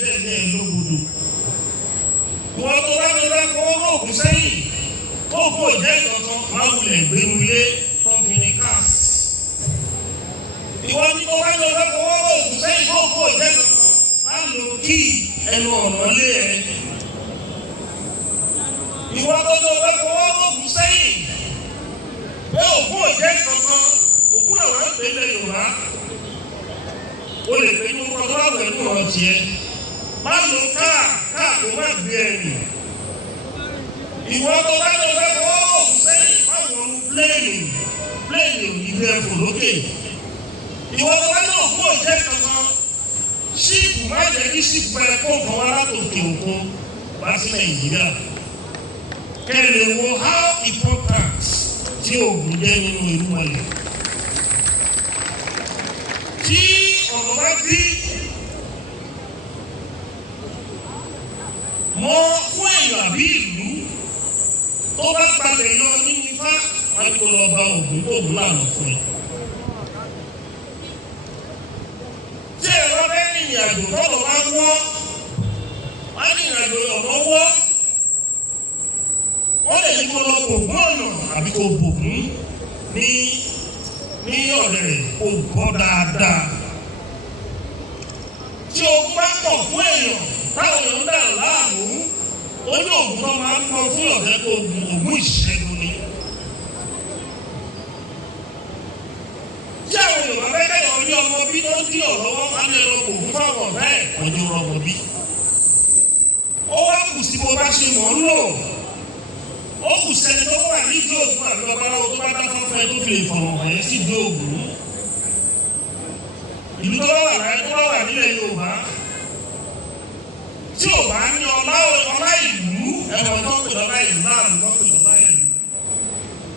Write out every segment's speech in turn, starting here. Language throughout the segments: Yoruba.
bẹ́ẹ̀ ní ẹ̀ lóbodò. Ìwọ́n tó bá lọ bá fọwọ́ òògùn sẹ́yìn, tó kò jẹ́ ìtọ́tọ́ máa wulẹ̀ gbéru ilé tó ń fi ní káàsì. Ìwọ́n tó bá lọ bá fọwọ́ òògùn sẹ́yìn, tó kò jẹ́ ìtọ́tọ́ máa lò kí ẹnu ọ̀nà lé ẹ. Ìwọ́n tó lọ bá fọwọ́ òògùn sẹ́yìn, pé òògùn ò jẹ́ ìtọ́tọ́, òògùn làwọn ń pè lẹ́ Yorùbá. O lè pè ní orúkọ tó wà pẹ̀lú ọ̀rọ̀ tiẹ̀. Má lo káà kó má gbé ẹ̀yìn. Ìwọ tó bá lọ fẹ́ fọwọ́ òògùn sẹ́yìn má wọ̀ọ́rù pléènì ò ní gbé ẹ̀fọ́ lókè. Ìwọ tó bá lọ òògùn òjẹ́ kankan ṣíìpù má jẹ́ kí ṣíìpù ẹ̀ kó nǹkan wá látòkè òkun wá sí Nàìjíríà. Kẹ́lẹ̀ wo how important tí òògùn jẹ́ nínú ìlú wọlé. Tí ọ̀rọ̀ bá bí mọ́ fún èèyàn àbí ìlú tó bá gbalẹ̀ lọ nínú Ifá wọn kò lọ bá òògùn lànà fún ẹ. Tí ẹ̀rọ bẹ́ẹ̀ ní ìrìnàjò tọ́lọ̀ bá wọ́ wọ́n ní ìrìnàjò ọ̀nà wọ́ wọ́n lè ní kó lọ bògún ọ̀nà àbí kó bògún ní ọ̀rẹ́ rẹ̀ kó gbọ́ dáadáa. Tí o bá pọ̀ fún èèyàn táwọn èèyàn ń dà láàmú ó ní òògùn tó máa ń pọ̀ fún ọ̀rẹ́ kó òògùn ìṣẹ́gun ni. Tí àwọn Yorùbá fẹ́ kẹ́yọ̀ ní ọmọ bí tó ń kí ọ̀rọ̀ wọn á lè lọ òògùn fáwọn ọ̀rẹ́ ẹ̀ ọjọ́ ọmọ bí. Ó wá kù sí bó bá ṣe mọ̀ ń lò. Ó kù sẹ́ni tó wà nídìí òògùn àbí babaláwo tó bá dá fọ́fẹ́ tó fi lè fọ̀rọ̀ wọ̀nyẹn sí ìdí òògùn. Ìlú tó wà láyé tó wà nílẹ̀ Yorùbá tí ò bá ní ọlá ìlú ẹ̀wọ̀n tó ń pè lọ́lá ìlú náà ló ń pè lọ́lá ìlú.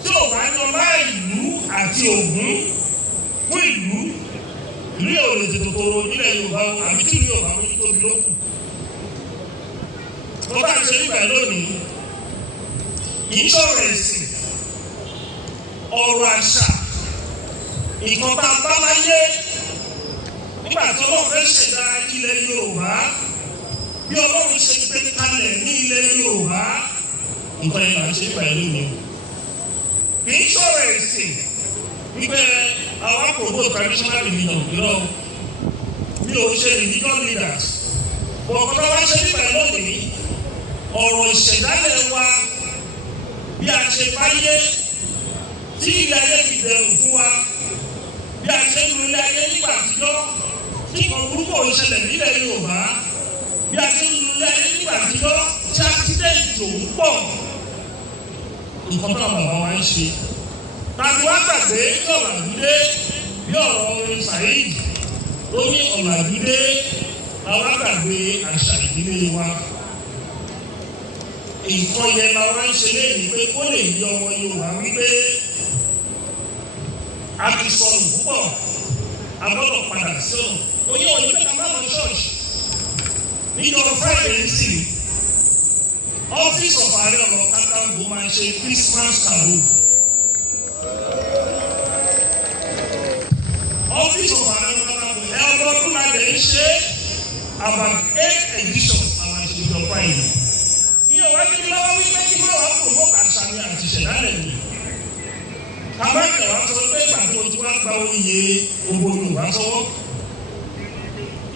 Tí ò bá ní ọlá ìlú àti ògún fún ìlú yóò lè tètè tòrò nílẹ̀ Yorùbá àbí tí ìlú Yorùbá ló tóbi lókù. Tó bá ń ṣe nígbà lónìí kì í sọ̀rọ̀ ẹ̀sìn ọ̀rọ̀ àṣà ìkan tá a bá láyé nígbà tí Ọlọ́run fẹ́ ṣẹ̀dá ilẹ̀ Yorùbá bí Ọlọ́run ṣe gbé kalẹ̀ ní ilẹ̀ Yorùbá nǹkan yẹn là ń ṣe pẹ̀lú mi. Kì í sọ̀rọ̀ ẹ̀sìn wípé àwọn àpòbó traditional religion irọ́ mi ò ṣe religion leaders. Bọ̀ọ̀kan bá wá ṣe nígbà lónìí ọ̀rọ̀ ìṣẹ̀dálẹ̀ wa bí a ṣe báyé tí ilé ayé fi dẹrù fún wa bí a ṣe ń lu ilé ayé nígbà àtijọ́ tí kan burúkú ò ń ṣẹlẹ̀ nílẹ̀ Yorùbá bí a ṣe ń lu ilé ayé nígbà àtijọ́ tí accident ò ń pọ̀ nǹkan tó àwọn bàbá wa ń ṣe. Tàbí wá gbàgbé ní ọ̀làdúdé bí ọ̀rọ̀ orin Saheed ló ní ọ̀làdúdé àwọn gbàgbé àṣà ìdílé wa. Nǹkan yẹn la wá ń ṣe léyìí pé kó lè yí ọmọ Yorùbá wípé a ti sọnù púpọ̀ a gbọ́dọ̀ padà sí ọ̀nà. Oyún òní pé ká má lọ ṣọ́ọ̀ṣì níjọba Friday sí ọ́fíìsì ọ̀fà Ààrẹ Onakakanfo máa ń ṣe Christmas carol. Ọ́fíìsì ọ̀fà Ààrẹ Onakakanfo ọdọọdún la lè ń ṣe about 8 editions àwọn ìṣèjọba Friday. Ìyẹn wá ní lọ́wọ́ wípé kí wọ́n wá pò mọ́ àṣà ni àti ìṣẹ̀dálẹ̀ ni. Àbájá wa sọ pé ìgbàgbọ́ tí wọ́n gba oyè gbogbo Yorùbá sọ́wọ́.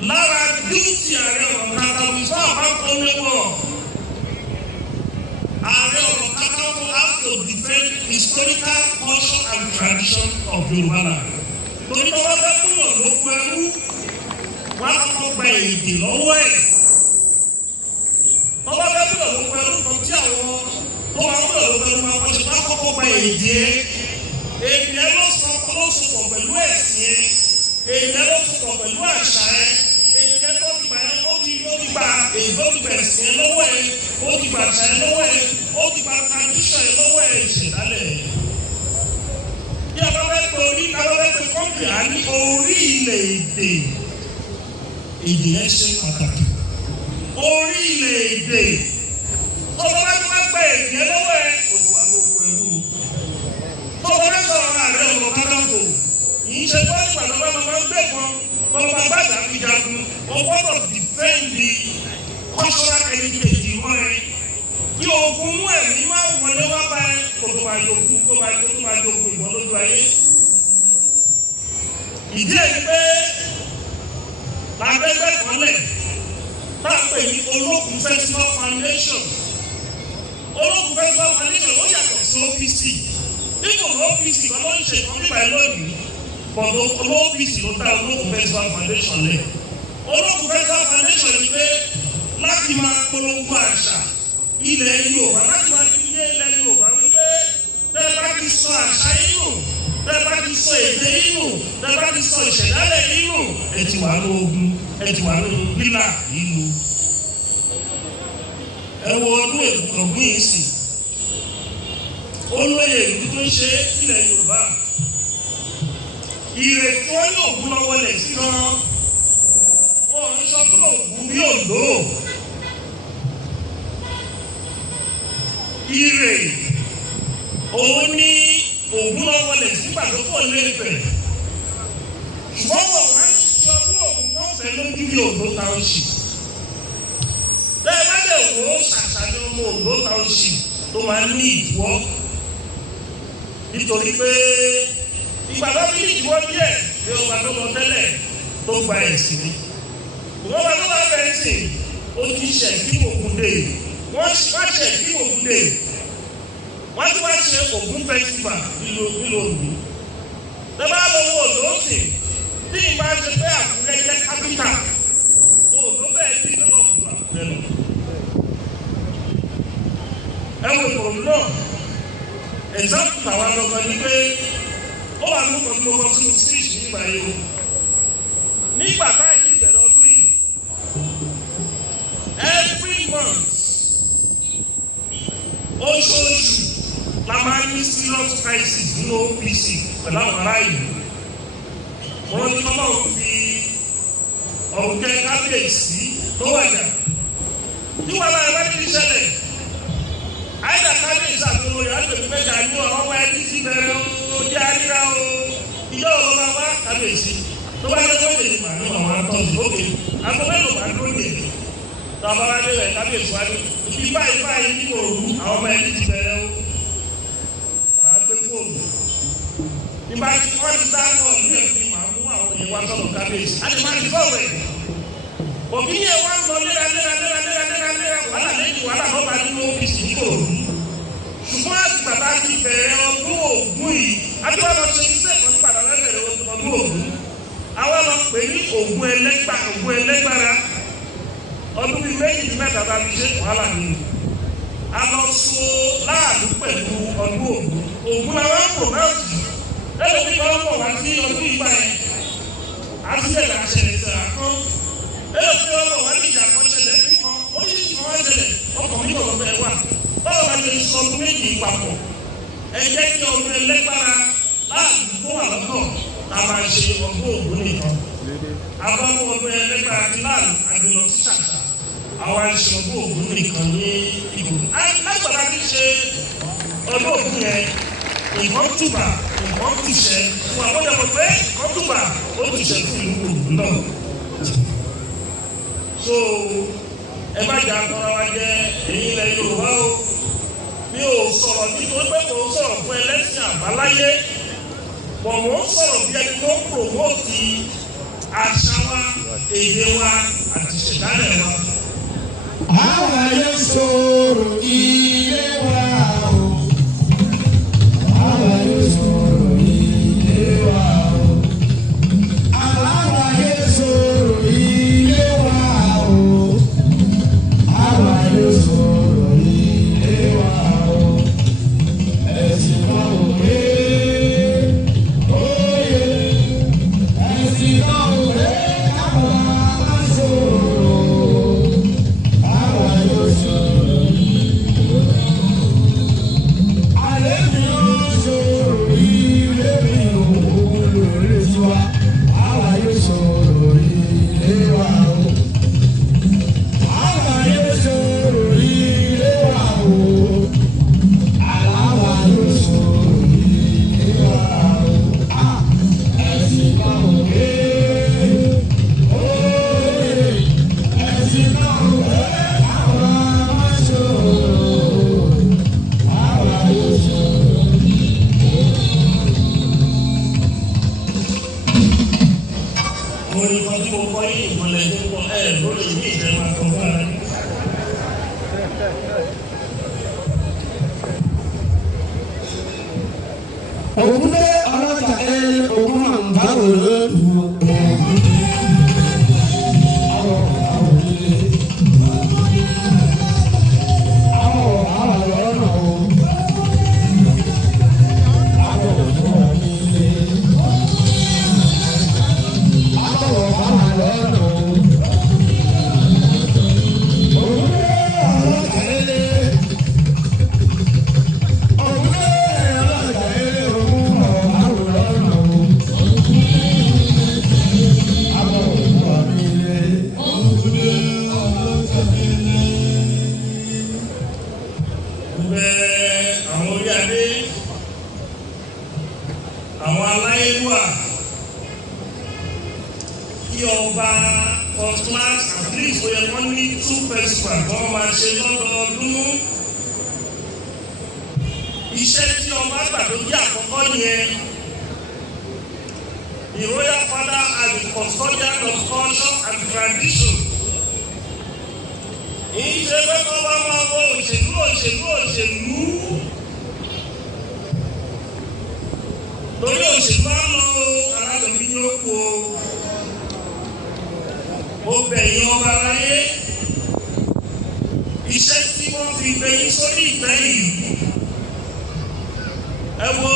Lára dúkìá Ààrẹ Onakakanfo fún àbákọ́ lẹ́wọ̀. Ààrẹ Onakakanfo has to defend historical culture and tradition of Yoruba land. Torí tó bá fẹ́ kúrò lóko ẹrú, wọ́n á kọ́kọ́ gba èdè lọ́wọ́ ẹ̀. Tó bá fẹ́ kúrò lóko ẹrú kan tí àwọn tó máa kúrò lóko ẹrú máa wọ́n ṣe bá kọ́kọ́ gba èdè ẹ̀. Èdè ẹ̀ ló sopọ̀ pẹ̀lú ẹ̀sìn ẹ̀. Èdè ẹ̀ ló sopọ̀ pẹ̀lú àṣà ẹ̀. Èdè ẹ̀ tó ti gbà ẹ̀ ó ti gba èdè ó ti gbà ẹ̀sìn ẹ̀ lọ́wọ́ ẹ̀. Ó ti gbà àṣà ẹ̀ lọ́wọ́ ẹ̀. Ó ti gba tradition ẹ̀ lọ́wọ́ ẹ̀ ìṣẹ̀dálẹ̀ ẹ̀. Bí a bá fẹ́ pe orí kọ́ńtì á ní orí ilẹ̀ èdè. Èdè ẹ̀ ṣe pàtàkì. Orí ilẹ̀ èdè. Tó bá fẹ́ pe èdè ẹ̀ lọ́wọ́ ẹ̀. Olùwà ló kọ ẹrú. Tó bá fẹ́ sọ̀rọ̀ Ààrẹ Onakakanfo. Yìí ṣe tó ìgbàlọ́ bá máa ń gbé kan. Tọ́lọ́ bá gbàgbà fi jagun. O gbọ́dọ̀ defend the cultural heritage ìwọ́n rẹ̀ kí ogun mú ẹ̀mí máa wọlé wá bá ẹ kó tó máa jogun ìbọn lójú ayé. ìdí ẹ̀ pé làbẹ́gbẹ́ kọ́lẹ̀ táàpẹ̀ ní Olókun Festival Foundation. Olókun Festival Foundation ó yàtọ̀ sí OPC. Nígbà tó OPC kan ló ń ṣe ìkan nípa ẹ̀ lónìí, bọ̀dọ̀ OPC ló dá Olókun Festival Foundation lẹ̀. Olókun Festival Foundation ni pé láti máa polongo àṣà ilẹ̀ Yorùbá, láti máa fi yé ilẹ̀ Yorùbá wípé tẹ́ bá ti sọ àṣà inú, tẹ́ bá ti sọ èdè inú, tẹ́ bá ti sọ ìṣẹ̀dálẹ̀ inú, ẹ ti wà lóògùn, ẹ ti wà lóògùn bílà ìlú. Ẹ wo ọdún ọ̀gbìn yìí sì. Olóyè ìlú tó ń ṣe ilẹ̀ Yorùbá. Ìrètí wọn yóò gún lọ́wọ́ lẹ̀ sí gan. Wọ́n ń sọ pé ògùn bí òǹdó. Ìrè òun ní ògùn lọ́wọ́ lẹ̀ sígbà tó pọ̀ lé Ifẹ̀. Ṣùgbọ́n wọ́n wá ń sọ pé ògùn náà fẹ́ lójú bí òǹdó township. Bẹ́ẹ̀ bá lè wò ó ṣàṣàyàn ọmọ òǹdó township tó máa ń ní ìdíwọ́. Nítorí pé ìgbàgbọ́ bí ìdíwọ́ díẹ̀ bí ọgbà tó lọ tẹ́lẹ̀ tó gba ẹ̀sìn ni. Ìwọ́n bá tó bá bẹ̀rẹ̀ sí ó ti ṣe kí Ògúndé. Wọ́n ṣe kí Ògúndé. Wọ́n ti wá ṣe Ògún festival nílò òní. Tẹ́lá lọ́wọ́ òdòsì tí ìbá ṣe pé Àkúrẹ́ jẹ́ kápítà. Òdò bẹ́ẹ̀ ti ìdáná òkú Àkúrẹ́ lọ. Ẹ wo ìkòròdú náà. Ẹ̀sáàpù tàwa lọ́gbọ́n ni pé ó wà ní ọkọ̀ tí mo kọ́ sínú speech nígbà yìí o. Nígbà táyì ìbẹ̀rẹ̀ ọdún yìí, every month oṣooṣù la máa ń ní serious crisis nínú OPC pẹ̀lú àwọn ará ìlú. Wọ́n ní kọ́mọ́ fi ọ̀rùnkẹ́ kábíyèsí tó wàjà. Tí wàhálà ẹ̀ bá ti ṣẹlẹ̀, àìdá kábíyèsí àtúntò rẹ̀ á lè fi mẹ́ta ní ọmọ ẹni tí bẹ̀rẹ̀ o jẹ́ àríra o. Ìjọ òun máa wá kábíyèsí. Tó bá yẹ kó lè ní màá ní àwọn àtọ́jú lókè. Àgbo mélòó máa dúró dè mí. Tó a bá wá dé rẹ̀ kábíyèsí wá ní. Ibi báyìí nínú òru àwọn ọmọ ẹni ti bẹ̀rẹ̀ o. Màá gbé fóònù. Ìgbà tí wọ́n ti dá pọ̀ ní ẹ̀fín màá mú àwọn èèyàn wá sọ̀rọ̀ kábíyèsí. A lè má ní fọ́ọ̀rù ẹ̀. Òbí yẹn wá ń lọ léraléra wàhálà lẹ́yìn wàhálà lọ́ bá nínú OPC ní òru. Ṣùgbọ́n àti bàbá ti bẹ̀rẹ̀ ọdún Ògún yìí. Adúlọ́ lọ ṣe iṣẹ́ ìkọ́ni padà lẹ́bẹ̀rẹ̀ ọdún Ògún. Àwọn lọ pè ní Ògún ẹlẹ́gbára. Ọdún bíi méjì ní mẹ́ta bá fi ṣe wàhálà nínú. A lọ so láàlú pẹ̀lú ọdún Ògún. Ògún làwọn ń pò náà jù. Lẹ́yìn tí wọ́n pọ̀ wá sí ọdún ìgbà yẹn. A ti lè máa ṣẹlẹ̀ sí àkọ́. Lẹ́yìn tí wọ́n pọ̀ wá ní ìjà kan ṣẹlẹ̀ sí kan. Oríṣiríṣi kan wá ṣẹlẹ̀ ọkọ̀ mi kò lọ́bẹ̀ wà. Báwo la lè sọ ọdún méjì papọ̀? Ẹ jẹ́ kí ọdún ẹlẹ́gbára láàlú tó wà lọ́tọ̀ ta máa ṣe ọdún Ògún nìkan. Àbáwọ̀ ọdún ẹlẹ́gbára ti láàlú àgbélọ̀ sí ṣàṣà. Àwa ń ṣe ọdún Ògún nìkan ní ìbò. Àgbàlá ti ṣe ọdún Ògún yẹn. Ìkan túbà, ìkan túṣẹ. Fún àwọn ọmọ pé ìkan túbà ó túṣẹ fún ìlú Ògún náà. So ẹ má jà kọ́ra wa jẹ èyí ilẹ̀ Yorùbá o. Mi ò sọ̀rọ̀ nítorí pé kò ń sọ̀rọ̀ fún ẹlẹ́sìn àbáláyé. Bọ̀ mò ń sọ̀rọ̀ bí ẹni tó ń pòmóòtì àṣà wa, èdè wa àti ìṣẹ̀dálẹ̀ wa. Àwa yóò sọ̀rọ̀ ilé wa o. Àwa yóò sọ̀rọ̀ ilé wa o. Àwa yóò sọ̀rọ̀ ilé wa o. Àwa yóò sọ̀rọ̀ ilé wa o. Ẹ̀sìn náà ò gbé oyè. Ẹ̀sìn náà ò gbé àwa máa sọ̀rọ̀. Àwa yóò sọ̀rọ̀ ilé wa o. mo ní kọ́ tí mo kọ́ yìí ìmọ̀lẹ̀ tó kọ́ lórí ìwé ìjẹ́ máa kọ́ fún ara. Ògúndé ọlọ́jà ogun máa ń bá wò lónìí. Àwọn aláyélúwà kí ọba first class at least ó yẹ wọ́n ní 2 festival wọ́n máa ṣe lọ́dọọdún. Iṣẹ́ tí ọba gbà tó jẹ́ àkọ́kọ́ yẹn, the royal father as the custodian of culture and tradition. Ìṣe pé kọ́ bá máa wọ òṣèlú. Lórí òṣèlú á lọ alájọbí ní oko. Ó bẹ̀yìn ọba aráyé. Iṣẹ́ tí wọ́n fi gbé yín sórí ìtẹ́ yìí. Ẹ wo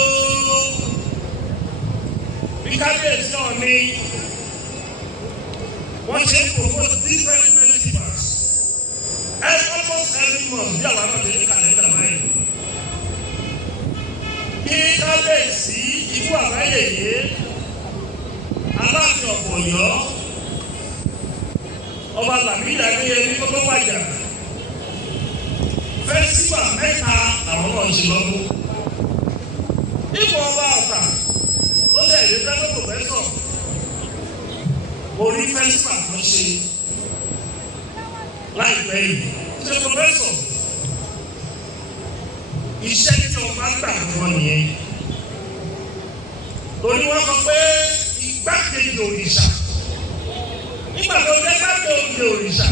bí kábíyèsí náà ní wọ́n ṣe propose different festivals. Almost every month bí àwọn àbájọ ní kàlẹ́ndà báyìí. Bí kábíyèsí ikú àbáyé yìí Aláàfin of Ọ̀yọ́ ọba Làmídì Adéyẹmí kókó wájà festival 3 àwọn náà ṣe lọ́dún. Ipò ọba Ọ̀tà ó lè rí sẹ́kọ̀ pòfẹ́sọ̀ orí festival tó ṣe láìpẹ́ yìí ṣe pòfẹ́sọ̀. Iṣẹ́ tí wọ́n bá gbà wọ́n nìyẹn. Torí wọ́n sọ pé igbákejì òrìṣà. Nígbà tó jẹ́ igbákejì òrìṣà,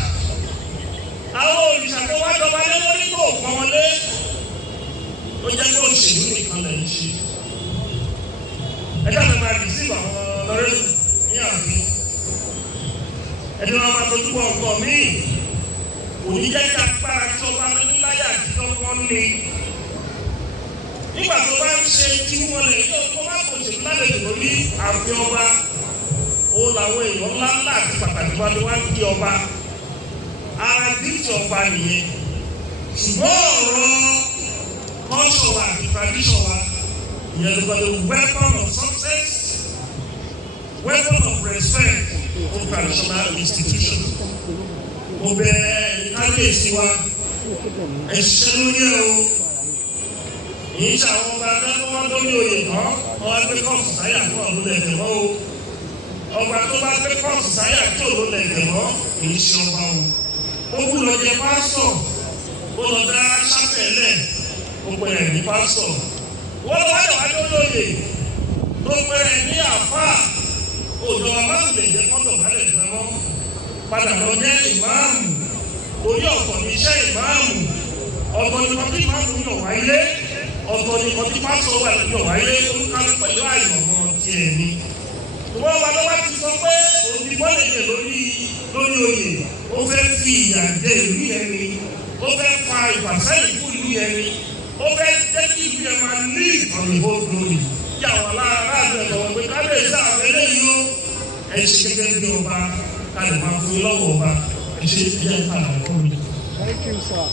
àwọn òrìṣà tó wá jọba lé lórí kò pọ́n wọn lé. Ó jẹ́ pé òṣèlú nìkan lẹ̀ ń ṣe. Ẹjọ́ mi máa dì sí àwọn lọ́rẹ́ ní àfin. Ẹni wọn máa tọ́jú bọ̀ ọkọ míì. Kò ní jẹ́ kí agbára tí ọba lórí láyà àti tọ́kọ́ ní. Nígbà tó bá ń ṣe tí wọ́n lè yọ tó bá kò ṣe lálejò lórí ààfin ọba, ó làwọn èèyàn ńláńlá àti pàtàkì wá ló wá ń di ọba. Ara díìtì ọba nìyẹn. Ṣùgbọ́n ọ̀rọ̀ culture wa àti tradition wa, ìyẹn ló gbọdọ̀ weapon of success, weapon of respect for traditional institution. Mo bẹ kábíyèsí wa, ẹ ṣiṣẹ́ lórí ẹ̀ o. Èyí ṣe àwọn ọba tó wọ́n lórí oyè kan, ọba gbé kọ́ọ̀sì sáyà tó wà lólè ẹ̀jẹ̀ mọ́ o. Ọba tó bá gbé kọ́ọ̀sì sáyà tó lólè ẹ̀jẹ̀ mọ́, èyí ṣe ọba o. Ó kú lọ jẹ pásọ̀, ó lọ dá ṣápẹ̀lẹ̀, ó pè é ní pásọ̀. Wọ́n lọ wáyà wájú lóye, tó pè é ní àfáà. Òjò àmàlù lè jẹ́ kọ́ńtò bálẹ̀ fún ẹ mọ́. Padà lọ jẹ́ ìmáàmù, orí ọ̀pọ̀ ní iṣẹ́ ìmáàmù. Ọ̀pọ̀ ní kọ́tí ìmáàmù yàn wáyé. Ọ̀tọ̀ ni kọ́tí pásọ̀ wà lórí ọ̀wáyé olúkálú pẹ̀lú àyọ̀mọ́ ti ẹ̀ ní. Ìwọ́n ọba lọ́wọ́ ti sọ pé òbí bọ́lẹ̀dẹ̀ lórí oyè, ó fẹ́ fi ìyà jẹ ìlú yẹn ni, ó fẹ́ fa ìfàsẹ́yìn fún ìlú yẹn ni, ó fẹ́ jẹ́ kí ìlú yẹn máa ní ìtọ́ni ó lórí. Kí àwọn aláàbẹ̀ lọ́wọ́ pé kábíyèsí àwọn eléyìí ó ẹ ṣe gẹ́gẹ́ bí ọba ká lè máa fún lọ́wọ́ ọba ẹ ṣe bí ẹ kà á kọ́ mi. Thank you, sir.